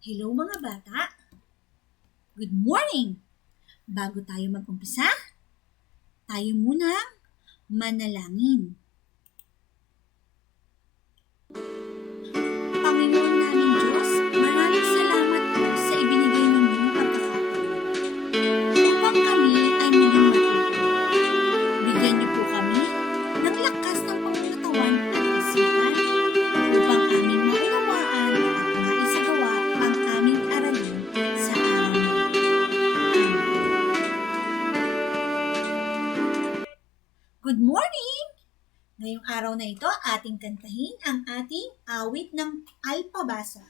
Hello mga bata! Good morning! Bago tayo mag-umpisa, tayo muna manalangin. Panginoon namin Diyos, maraming salamat po sa ibinigay ninyong pagkakataon upang kami ay muling matuto. Bigyan niyo po kami ng lakas ng pangunatawan at isipan upang aming maunawaan at maisagawa ang aming aralin sa araw na ito. Good morning! Ngayong araw na ito, ating kantahin ang ating awit ng alpabasa.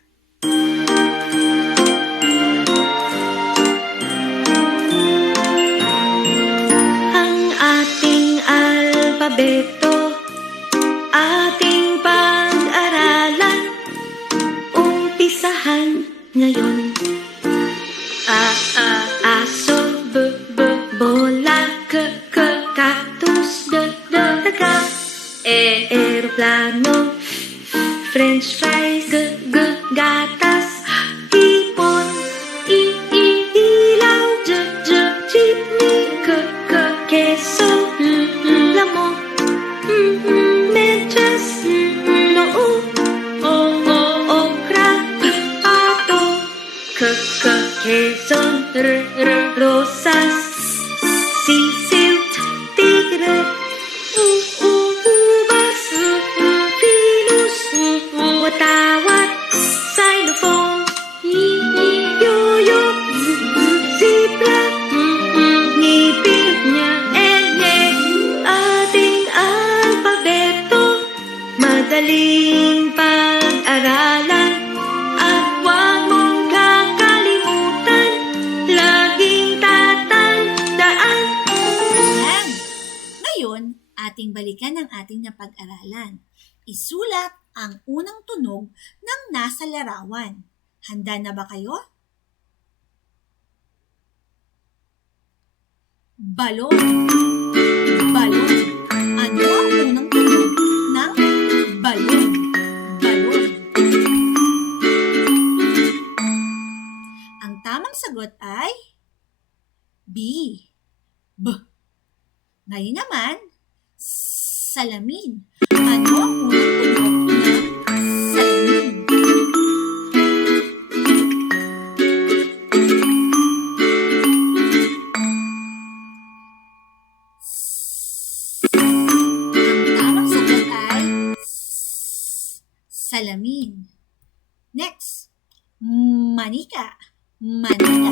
Ang ating alpabeto, ating pag-aralan, umpisahan ngayon. Aso, bola, cactus, daga, eroplano, french fries, gatas, hipon, ilaw, jeepney, keso, lamok, medyas, noo, okra, pato, quezon, rosas, sisiw, tigre, ubas, pinus, watawat, xylophone, yoyo, zebra, ngipin niya, ating alpabeto, madaling pag-aralan, at huwag mong kakalimutan, laging tatandaan. Ayan! Ngayon, ating balikan ang ating napag-aralan. Isulat ang unang tunog ng nasa larawan. Handa na ba kayo? Balon. Balon. Ano ang unang tunog ng balon? Balon. Ang tamang sagot ay B. B. Ngayon naman, salamin. Ano ang unang tunog ng salamin? Ang tamang sagot ay salamin. Next, manika. Manika.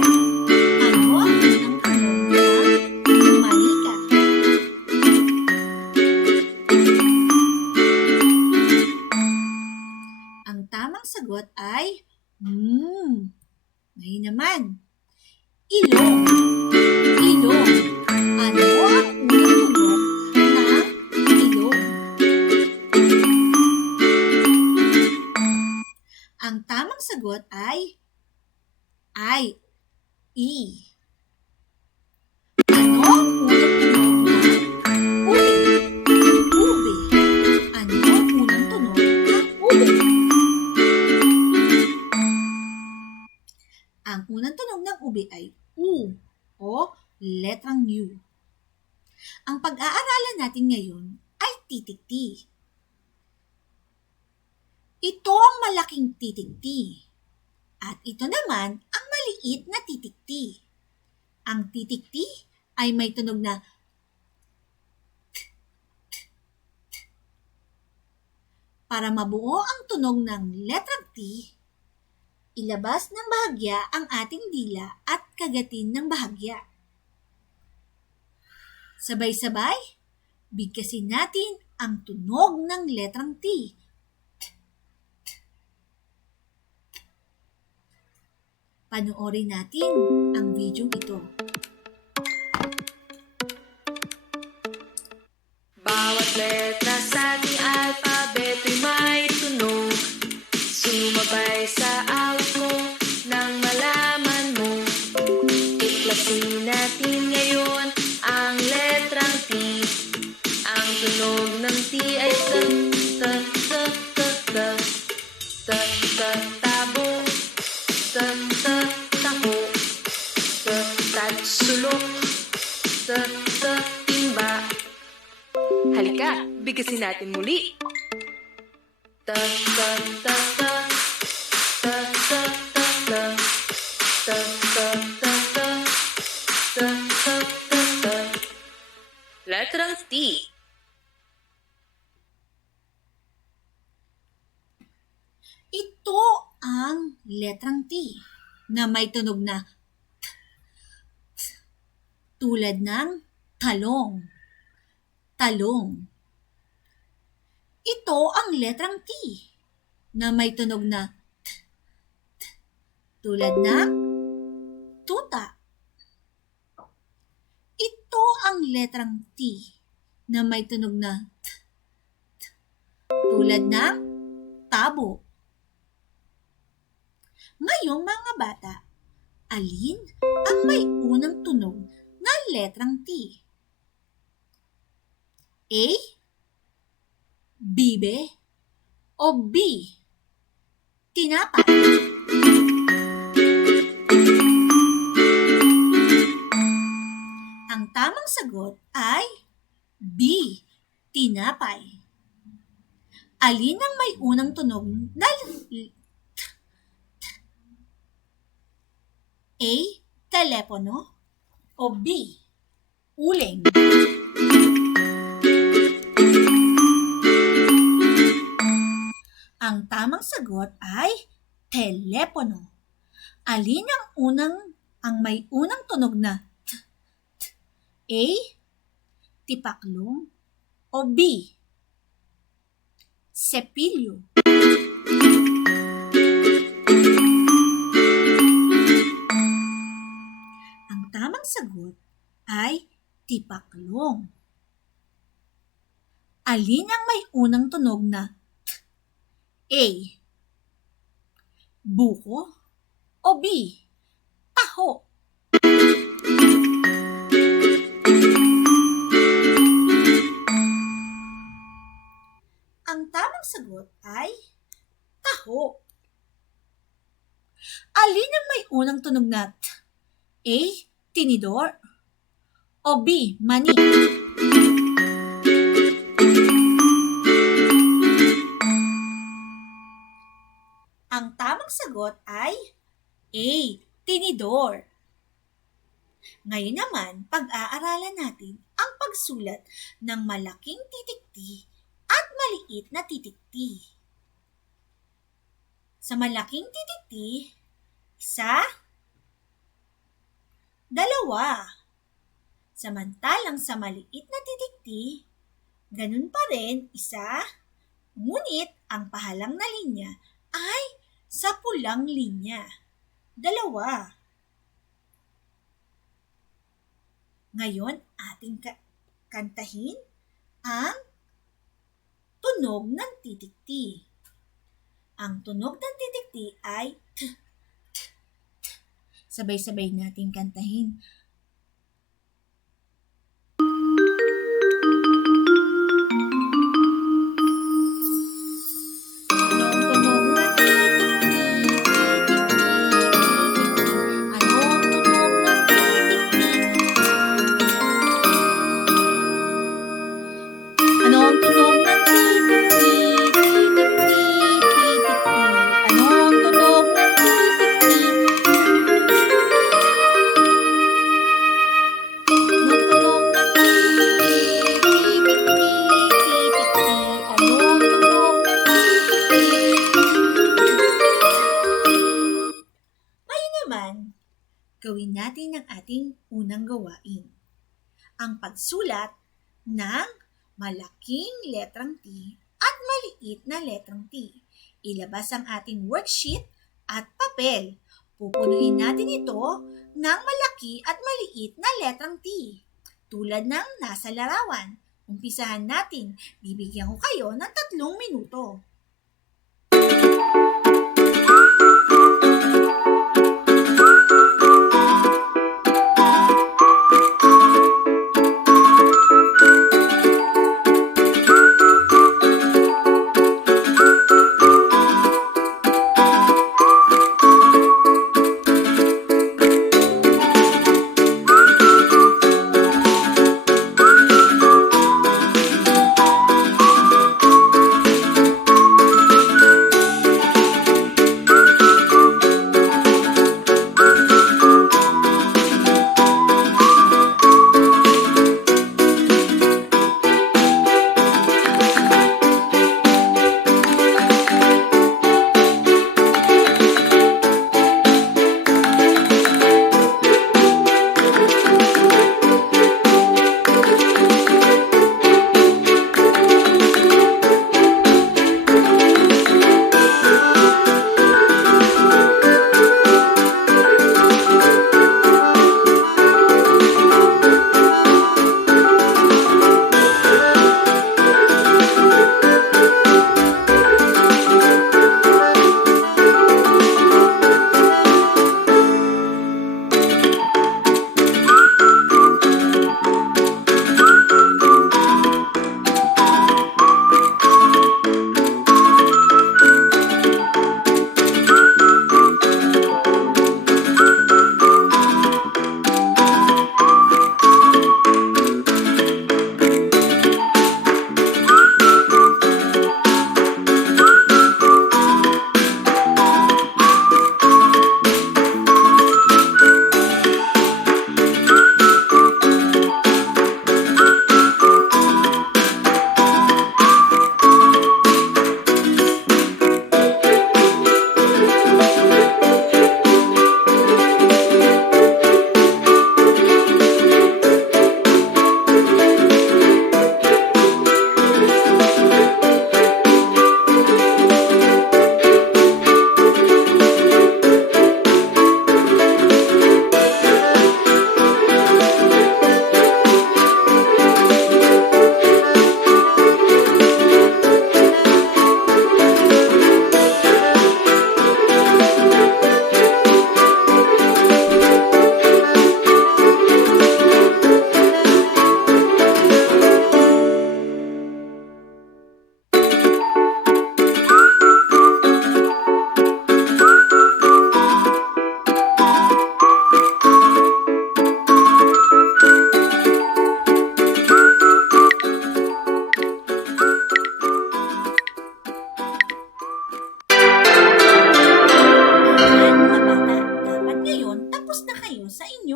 Ano ang unang tunog ng manika? Ang tamang sagot ay Ngayon naman, ilong. Ilong. Ano ang unang tunog ng ilong? Ang tamang sagot ay E. Ano ang unang tunog ng ube? Ube. Ano ang unang tunog ng ube? Ang unang tunog ng ube ay U o letrang U. Ang pag-aaralan natin ngayon ay titik T. Ito ang malaking titik T. At ito naman ang maliit na titik T. Ang titik T ay may tunog na Para mabuo ang tunog ng letrang T, ilabas ng bahagya ang ating dila at kagatin ng bahagya. Sabay-sabay, bigkasin natin ang tunog ng letrang T. Panoorin natin ang video ito. Bawat letra sa ating alpabeto'y may tunog. Sumabay sa awit mo nang malaman mo. Iklasin natin ngayon ang letrang T. Ang tunog ng T ay tabo. bigkasin natin muli. Ta ta ta ta ta ta ta ta ta ta ta ta ta ta ta ta. Letrang T. Ito ang letrang T na may tunog na t, t, tulad ng talong, talong. Ito ang letrang T na may tunog na t, t, tulad ng tuta. Ito ang letrang T na may tunog na t, t, tulad ng tabo. Ngayong mga bata, alin ang may unang tunog na letrang T? A, bibe, o B, tinapay? Ang tamang sagot ay B, tinapay. Alin ang may unang tunog na A, telepono, o B, uling? Ang tamang sagot ay telepono. Alin ang may unang tunog na t, t? A, tipaklong, o B, sepilyo? Ang tamang sagot ay tipaklong. Alin ang may unang tunog na t? A, buko, o B, taho? Ang tamang sagot ay taho. Alin ang may unang tunog na t? A, tinidor, o B, mani? Ang tamang sagot ay A, tinidor. Ngayon naman, pag-aaralan natin ang pagsulat ng malaking titik T at maliit na titik T. Sa malaking titik T, isa, dalawa. Samantalang sa maliit na titik T, ganun pa rin, isa, ngunit ang pahalang na linya ay sa pulang linya, dalawa. Ngayon, ating kantahin ang tunog ng titik T. Ang tunog ng titik T ay t, t, t. Sabay-sabay nating kantahin. Gawin natin ang ating unang gawain. Ang pagsulat ng malaking letrang T at maliit na letrang T. Ilabas ang ating worksheet at papel. Pupunuin natin ito ng malaki at maliit na letrang T. Tulad ng nasa larawan. Umpisahan natin. Bibigyan ko kayo ng 3 minuto.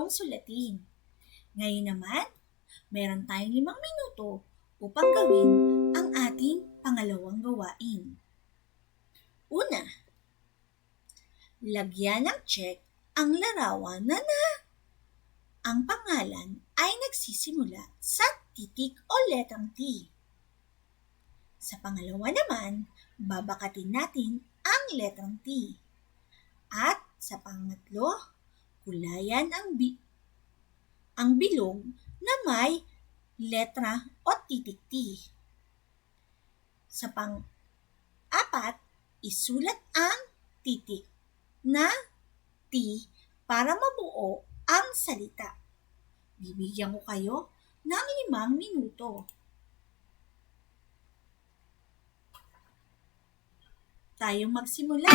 inyong sulatin. Ngayon naman, meron tayong 5 minuto upang gawin ang ating pangalawang gawain. Una, lagyan ng check ang larawan na ang pangalan ay nagsisimula sa titik o letrang T. Sa pangalawa naman, babakatin natin ang letrang T. At sa pangatlo, kulayan ang bilog na may letra o titik T. Sa pang-apat, isulat ang titik na T para mabuo ang salita. Bibigyan ko kayo ng 5 minuto. Tayong magsimula.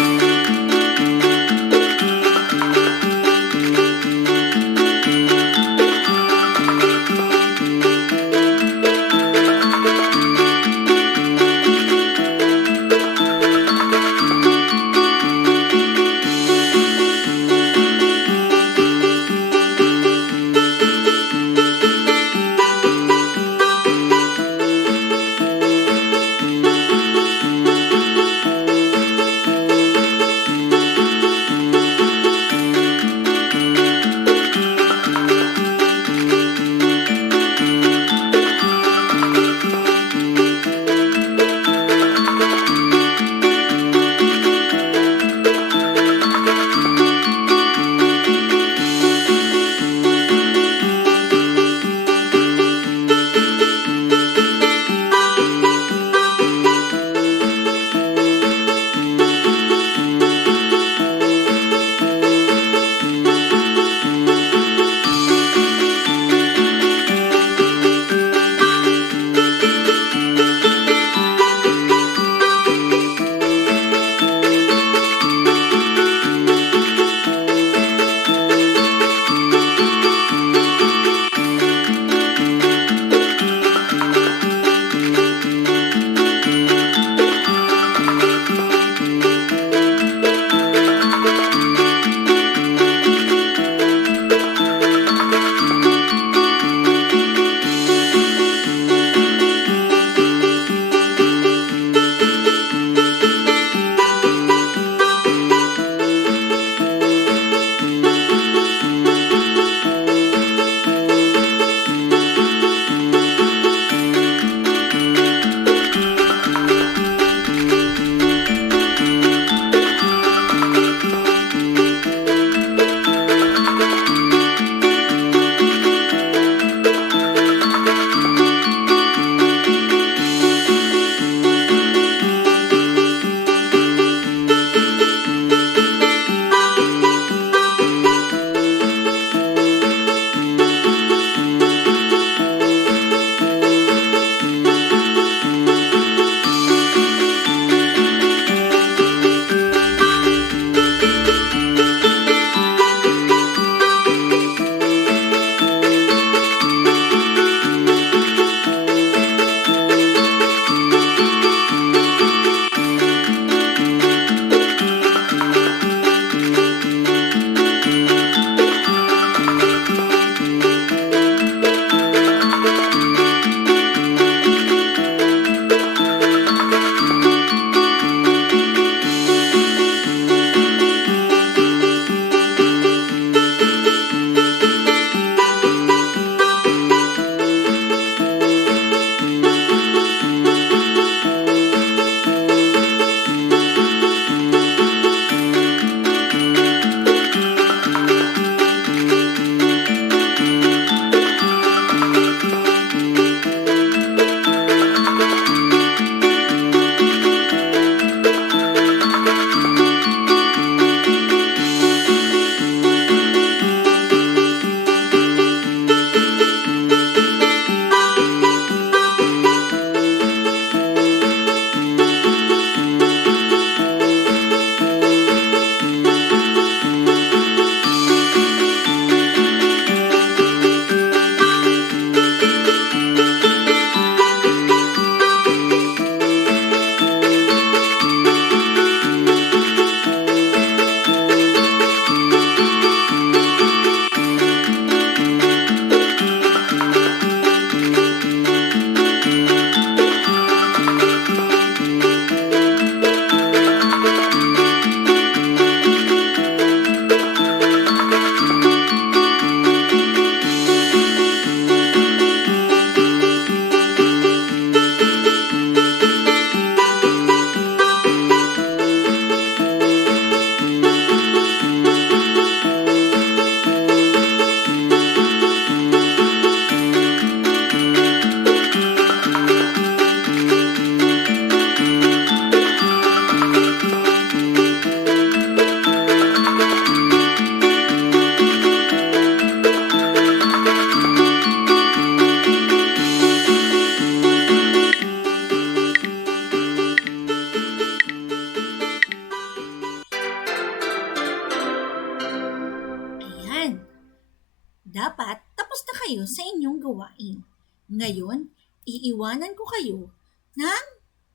Dapat tapos na kayo sa inyong gawain. Ngayon, iiwanan ko kayo ng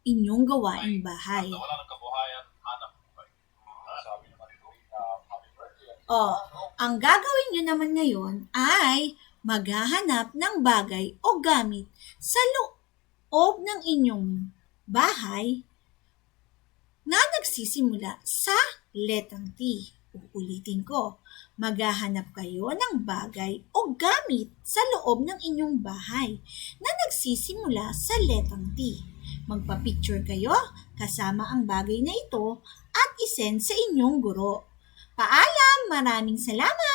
inyong gawaing bahay. Ang gagawin nyo naman ngayon ay maghahanap ng bagay o gamit sa loob ng inyong bahay na nagsisimula sa letrang T. Uulitin ko, maghahanap kayo ng bagay o gamit sa loob ng inyong bahay na nagsisimula sa letrang T. Magpa-picture kayo kasama ang bagay na ito at isend sa inyong guro. Paalam! Maraming salamat!